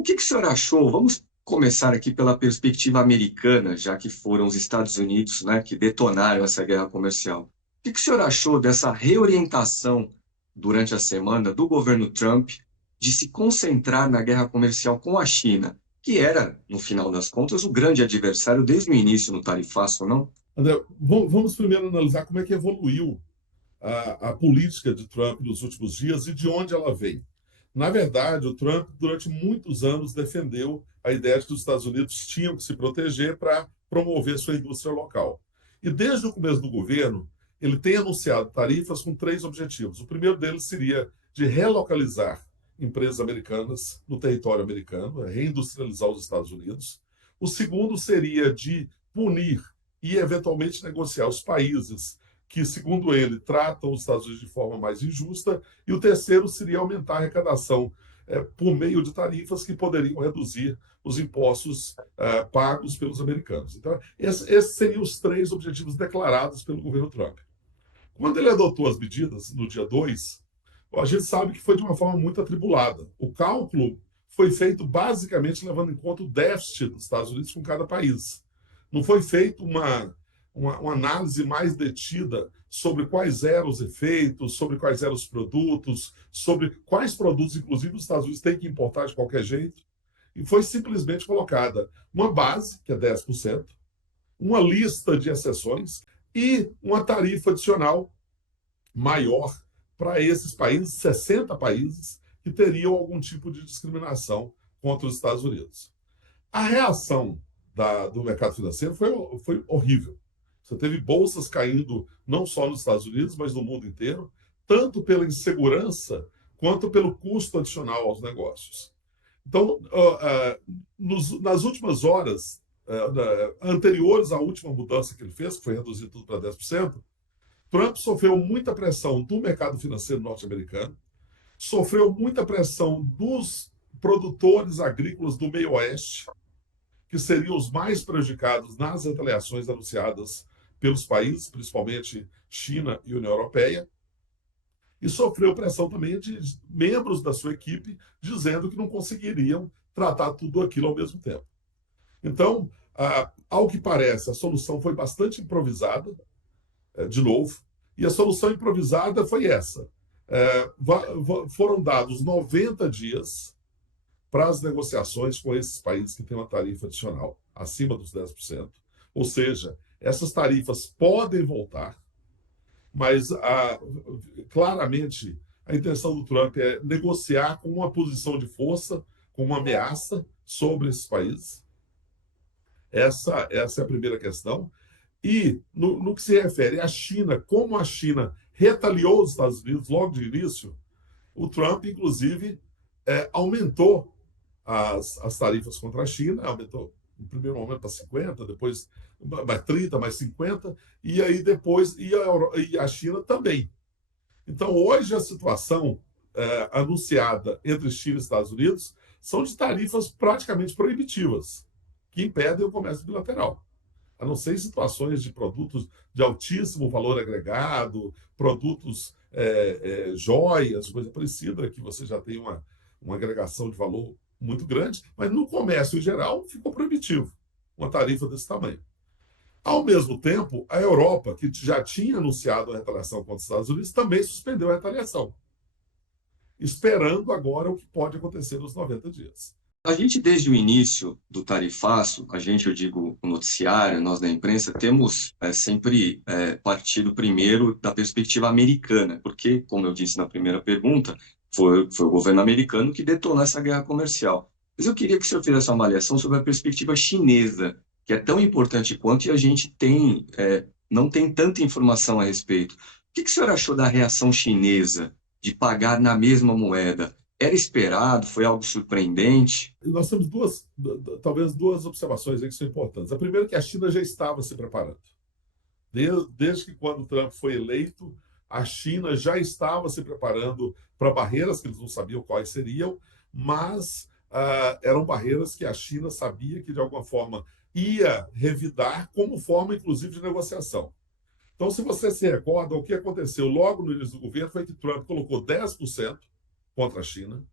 O que o senhor achou? Vamos começar aqui pela perspectiva americana, já que foram os Estados Unidos, né, que detonaram essa guerra comercial. O que o senhor achou dessa reorientação durante a semana do governo Trump de se concentrar na guerra comercial com a China, que era, no final das contas, o grande adversário desde o início no tarifaço, não? André, vamos primeiro analisar como é que evoluiu a política de Trump nos últimos dias e de onde ela vem. Na verdade, o Trump, durante muitos anos, defendeu a ideia de que os Estados Unidos tinham que se proteger para promover sua indústria local. E desde o começo do governo, ele tem anunciado tarifas com três objetivos. O primeiro deles seria de relocalizar empresas americanas no território americano, reindustrializar os Estados Unidos. O segundo seria de punir e, eventualmente, negociar os países que, segundo ele, tratam os Estados Unidos de forma mais injusta. E o terceiro seria aumentar a arrecadação por meio de tarifas que poderiam reduzir os impostos pagos pelos americanos. Então, esses seriam os três objetivos declarados pelo governo Trump. Quando ele adotou as medidas, no dia 2, a gente sabe que foi de uma forma muito atribulada. O cálculo foi feito basicamente levando em conta o déficit dos Estados Unidos com cada país. Não foi feito uma análise mais detida sobre quais eram os efeitos, sobre quais eram os produtos, sobre quais produtos, inclusive, os Estados Unidos têm que importar de qualquer jeito. E foi simplesmente colocada uma base, que é 10%, uma lista de exceções e uma tarifa adicional maior para esses países, 60 países, que teriam algum tipo de discriminação contra os Estados Unidos. A reação do mercado financeiro foi horrível. Você teve bolsas caindo não só nos Estados Unidos, mas no mundo inteiro, tanto pela insegurança quanto pelo custo adicional aos negócios. Então, nas últimas horas anteriores à última mudança que ele fez, que foi reduzir tudo para 10%, Trump sofreu muita pressão do mercado financeiro norte-americano, sofreu muita pressão dos produtores agrícolas do meio oeste, que seriam os mais prejudicados nas retaliações anunciadas pelos países, principalmente China e União Europeia, e sofreu pressão também de membros da sua equipe dizendo que não conseguiriam tratar tudo aquilo ao mesmo tempo. Então, ao que parece, a solução foi bastante improvisada, de novo, e a solução improvisada foi essa. Foram dados 90 dias para as negociações com esses países que têm uma tarifa adicional acima dos 10%. Ou seja, essas tarifas podem voltar, mas claramente a intenção do Trump é negociar com uma posição de força, com uma ameaça sobre esses países. Essa é a primeira questão. E, no que se refere à China, como a China retaliou os Estados Unidos logo de início, o Trump, inclusive, aumentou as tarifas contra a China, aumentou no primeiro momento para 50, depois mais 30, mais 50, e aí depois e a China também. Então, hoje, a situação anunciada entre China e Estados Unidos são de tarifas praticamente proibitivas, que impedem o comércio bilateral. A não ser em situações de produtos de altíssimo valor agregado, produtos joias, coisa parecida, que você já tem uma agregação de valor muito grande, mas no comércio em geral ficou proibitivo uma tarifa desse tamanho. Ao mesmo tempo, a Europa, que já tinha anunciado a retaliação contra os Estados Unidos, também suspendeu a retaliação, esperando agora o que pode acontecer nos 90 dias. A gente, desde o início do tarifaço, eu digo, o noticiário, nós da imprensa, temos sempre partido primeiro da perspectiva americana, porque, como eu disse na primeira pergunta, foi o governo americano que detonou essa guerra comercial. Mas eu queria que o senhor fizesse uma avaliação sobre a perspectiva chinesa, que é tão importante quanto, e a gente não tem tanta informação a respeito. O que o senhor achou da reação chinesa de pagar na mesma moeda? Era esperado? Foi algo surpreendente? Nós temos talvez duas observações aí que são importantes. A primeira é que a China já estava se preparando. Desde que quando Trump foi eleito, a China já estava se preparando para barreiras que eles não sabiam quais seriam, mas eram barreiras que a China sabia que, de alguma forma, ia revidar como forma, inclusive, de negociação. Então, se você se recorda, o que aconteceu logo no início do governo foi que Trump colocou 10% contra a China,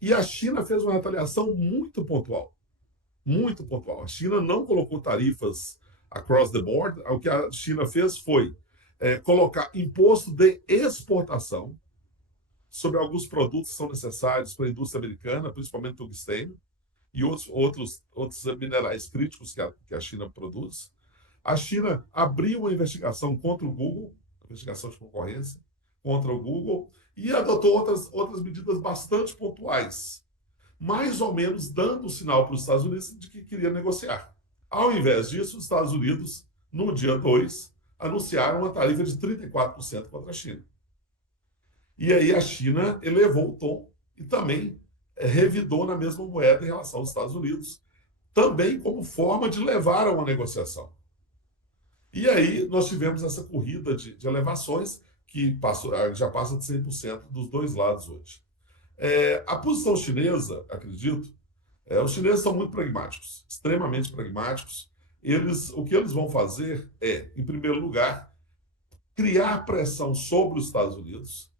E a China fez uma retaliação muito pontual, muito pontual. A China não colocou tarifas across the board. O que a China fez foi colocar imposto de exportação sobre alguns produtos que são necessários para a indústria americana, principalmente tungstênio e outros minerais críticos que a China produz. A China abriu uma investigação contra o Google, investigação de concorrência contra o Google, e adotou outras medidas bastante pontuais, mais ou menos dando o sinal para os Estados Unidos de que queria negociar. Ao invés disso, os Estados Unidos, no dia 2, anunciaram uma tarifa de 34% contra a China. E aí a China elevou o tom e também revidou na mesma moeda em relação aos Estados Unidos, também como forma de levar a uma negociação. E aí nós tivemos essa corrida de elevações que já passa de 100% dos dois lados hoje. A posição chinesa, acredito, os chineses são muito pragmáticos, extremamente pragmáticos. O que eles vão fazer é, em primeiro lugar, criar pressão sobre os Estados Unidos,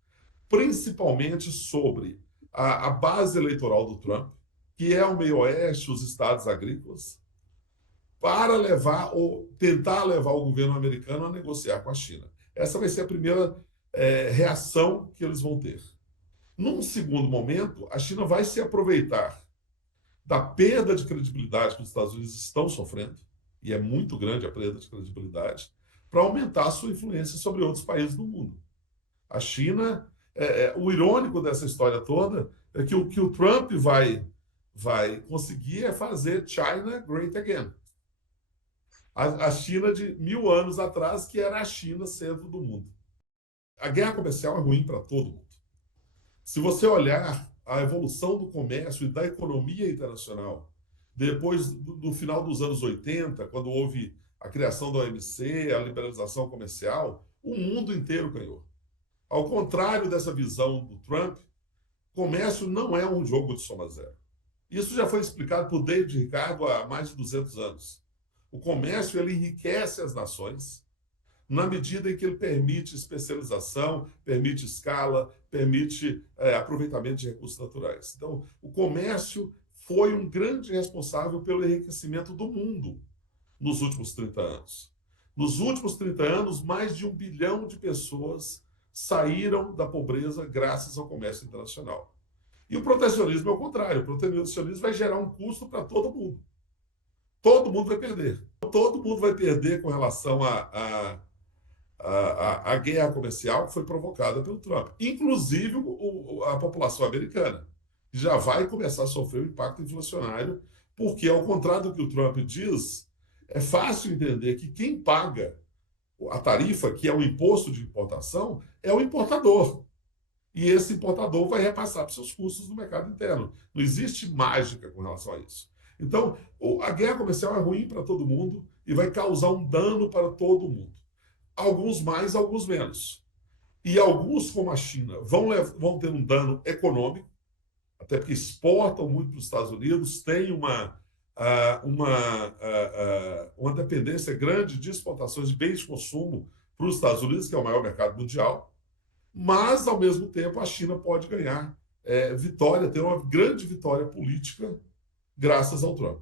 principalmente sobre a base eleitoral do Trump, que é o meio-oeste, os estados agrícolas, para levar ou tentar levar o governo americano a negociar com a China. Essa vai ser a primeira reação que eles vão ter. Num segundo momento, a China vai se aproveitar da perda de credibilidade que os Estados Unidos estão sofrendo, e é muito grande a perda de credibilidade, para aumentar a sua influência sobre outros países do mundo. A China, o irônico dessa história toda é que o que o Trump vai conseguir é fazer China great again. A China de 1000 anos atrás, que era a China centro do mundo. A guerra comercial é ruim para todo mundo. Se você olhar a evolução do comércio e da economia internacional, depois do final dos anos 80, quando houve a criação da OMC, a liberalização comercial, o mundo inteiro ganhou. Ao contrário dessa visão do Trump, comércio não é um jogo de soma zero. Isso já foi explicado por David Ricardo há mais de 200 anos. O comércio ele enriquece as nações na medida em que ele permite especialização, permite escala, permite aproveitamento de recursos naturais. Então, o comércio foi um grande responsável pelo enriquecimento do mundo nos últimos 30 anos. Nos últimos 30 anos, mais de 1 bilhão de pessoas saíram da pobreza graças ao comércio internacional. E o protecionismo é o contrário. O protecionismo vai gerar um custo para todo mundo. Todo mundo vai perder. Todo mundo vai perder com relação à guerra comercial que foi provocada pelo Trump. Inclusive a população americana, que já vai começar a sofrer o impacto inflacionário, porque, ao contrário do que o Trump diz, é fácil entender que quem paga a tarifa, que é o imposto de importação, é o importador. E esse importador vai repassar para os seus custos no mercado interno. Não existe mágica com relação a isso. Então, a guerra comercial é ruim para todo mundo e vai causar um dano para todo mundo. Alguns mais, alguns menos. E alguns, como a China, vão ter um dano econômico, até porque exportam muito para os Estados Unidos, têm uma dependência grande de exportações de bens de consumo para os Estados Unidos, que é o maior mercado mundial, mas, ao mesmo tempo, a China pode ganhar vitória, ter uma grande vitória política graças ao Trump.